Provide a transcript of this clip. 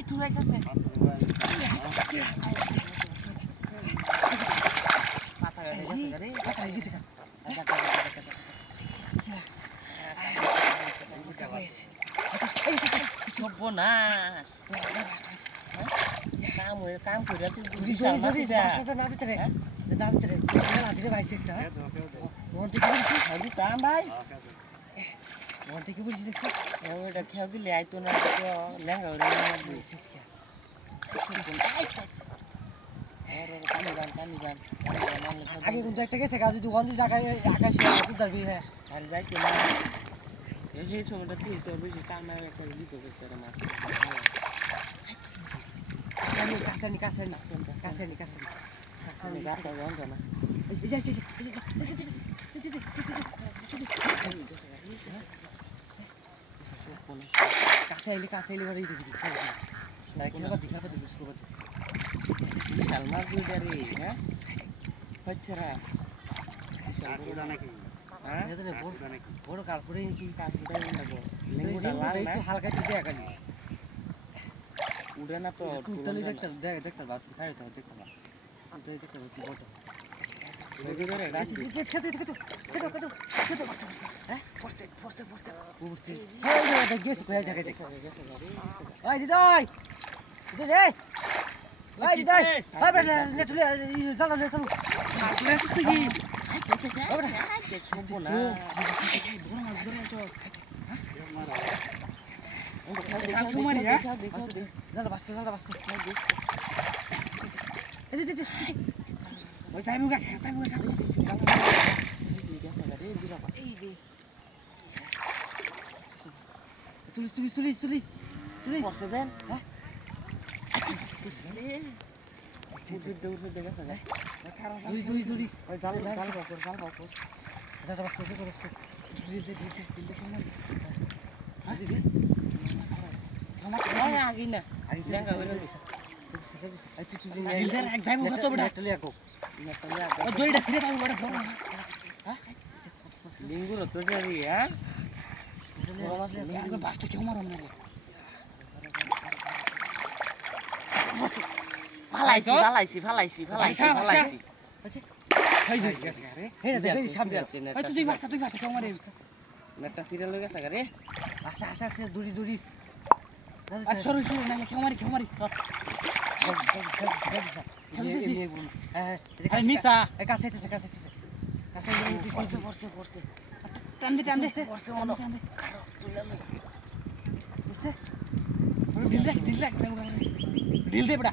এই টুরাইতাছে পাতা গাড়ি গেছে গাড়ি পাতা গেছে কা সর্বনাশ কাম করে তুই বিশাল মাছিটা না দিতে রে না দিতে রে না দিতে ভাই সেটা মন থেকে বলছি খালি কাম ভাই মন থেকে বলছি দেখছ ওটা খেয়ে দিলে আইতো না তো লেঙ্গা ওরে বলছিস কে আগে কিন্তু একটা গেছে যদি গন্ধি জায়গায় আকাশে ধরবি হ্যাঁ আর যাইতো না এই সময়টা তুই তো বেশি কামে করে দিছো তোর মাছ কাছেনি গাতা গন্ধ না কাছে এলে ঘরে দিবি খেলবা দিবি শুরু বিশাল মাছ দুইটা রে হ্যাঁ হচ্ছে রা বিশাল নাকি হ্যাঁ বড় কালপুরে নাকি কালপুরে লাগো লেঙ্গুটা লাল না হালকা একটু দেয়া খালি উড়ে না তো তুলতলি দেখতে বাদ খাই তো দেখতে বাদ তুলতলি দেখতে কি বড় লেগে রে রাজি খেতো হ্যাঁ পড়ছে এই দেখ গেছে কই জায়গায় দেখছ গেছে এই দিদাই রে এই দিদাই এই বেটা নেটলে জানো নে সব মারলে তুই কি দেখ সম্ভব না বড় মাছ তো জাল বাস্কো এই দে ওই সাইমু গা এই দে তুলিস বসে দেন হ্যাঁ উঠে গেছে রে তুলিস ওই জাল বাকর দাদা বাস্কো করছ দিতে কেমন হ্যাঁ দিদি আগে না লেঙ্গা হইলো দিছে তুই দিলদার এক্সাম কত বড় নেটলে আকো দইটা ফিরে দাও বড় ফোন হ্যাঁ লিঙ্গুর তো দেরি হ্যাঁ বড় মাছ লিঙ্গুর বাসটা কেমন মারম না ফালাইছি আচ্ছা হই গেছে রে হে দেখি সামনে আছে না তুই বাসা কেমন মারিস নেটটা সিরিয়াল হয়ে গেছে রে আচ্ছা দড়ি আচ্ছা সরু না কেমন মারি হ্যাঁ মিসা কাছে পড়ছে টান দে পড়ছে মনে কারো তুলে লই বুঝছে ঢিল দে বড়া